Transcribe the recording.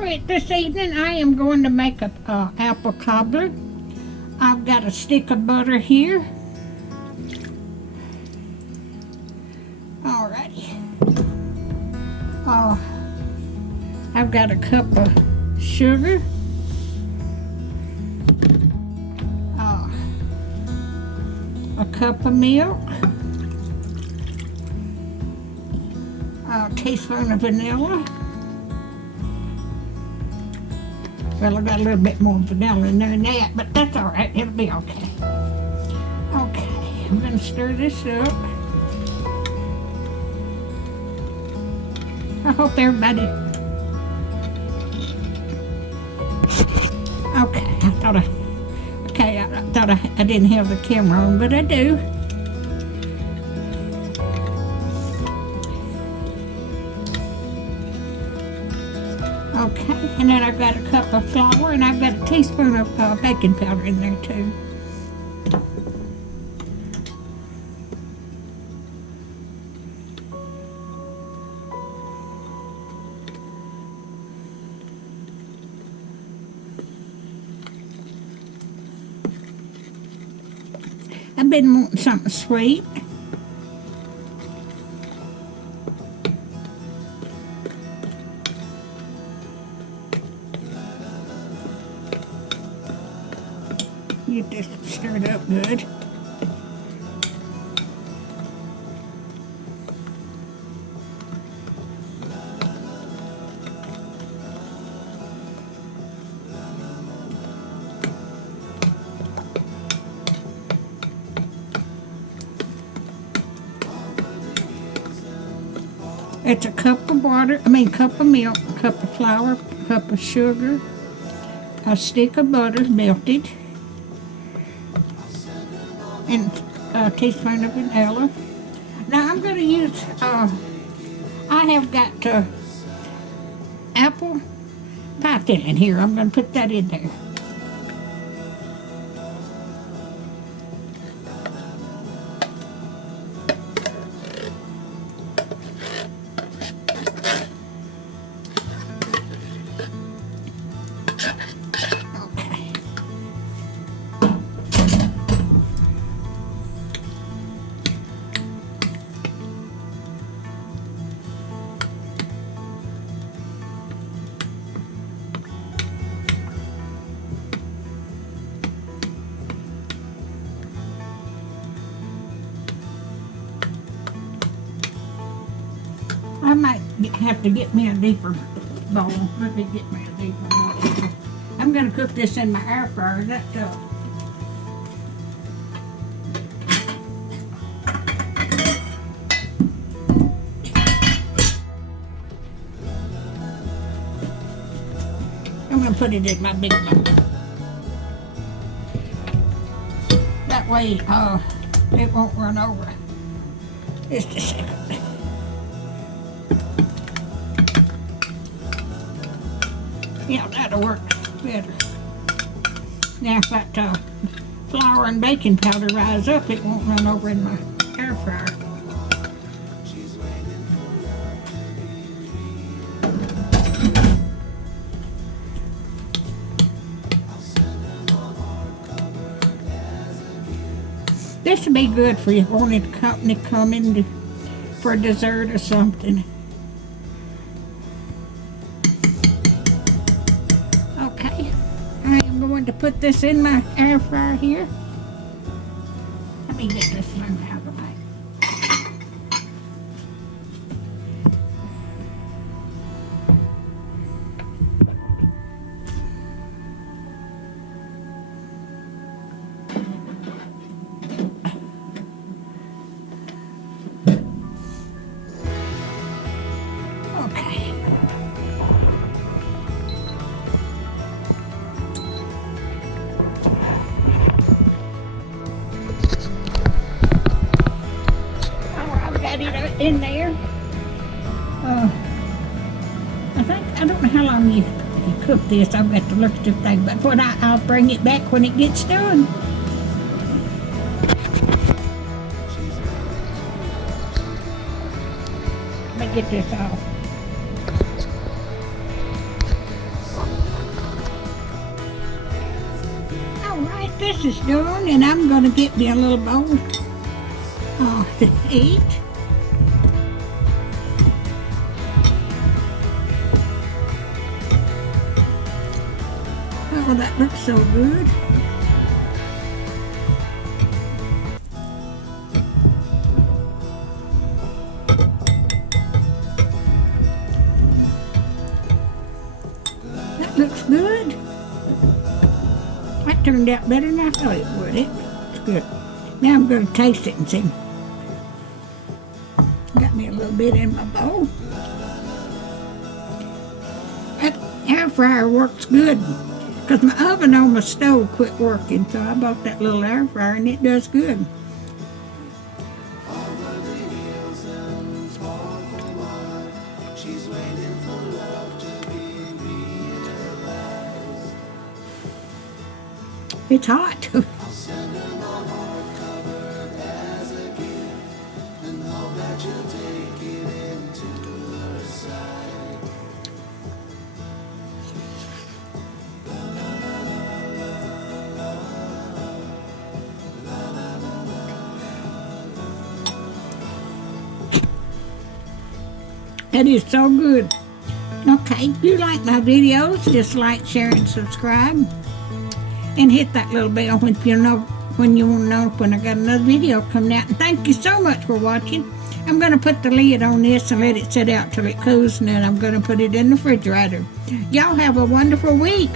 Alright, this evening I am going to make a apple cobbler. I've got a stick of butter here. Alrighty. I've got a cup of sugar. A cup of milk. A teaspoon of vanilla. Well, I got a little bit more vanilla in there than that, but that's all right. It'll be okay. Okay, I'm going to stir this up. I hope everybody... Okay, I thought I didn't have the camera on, but I do. Okay, and then I've got a cup of flour, and I've got a teaspoon of baking powder in there too. I've been wanting something sweet. Get this stirred up good. It's a cup of cup of milk, a cup of flour, a cup of sugar, a stick of butter melted, and a teaspoon of vanilla. Now I'm going to use, I have got apple pie filling here. I'm going to put that in there. I might have to get me a deeper bowl. Let me get me a deeper bowl. I'm going to cook this in my air fryer. I'm going to put it in my big bowl. That way it won't run over. Just a second. Yeah, that'll work better. Now if that flour and baking powder rise up, it won't run over in my air fryer. This would be good for you wanting company to come in for dessert or something. To put this in my air fryer here. Let me get this one out of the way. Okay. In there. I don't know how long you cook this. I've got to look at the thing, but I'll bring it back when it gets done. Let me get this off. this is done, and I'm going to get me a little bowl to eat. Oh, that looks so good. That looks good. That turned out better than I thought it would. It's good. Now I'm going to taste it and see. Got me a little bit in my bowl. That air fryer works good because my oven on my stove quit working, so I bought that little air fryer and it does good. It's hot. That is so good. Okay, if you like my videos, just like, share, and subscribe. And hit that little bell when you want to know when I got another video coming out. And thank you so much for watching. I'm going to put the lid on this and let it sit out till it cools, and then I'm going to put it in the refrigerator. Y'all have a wonderful week.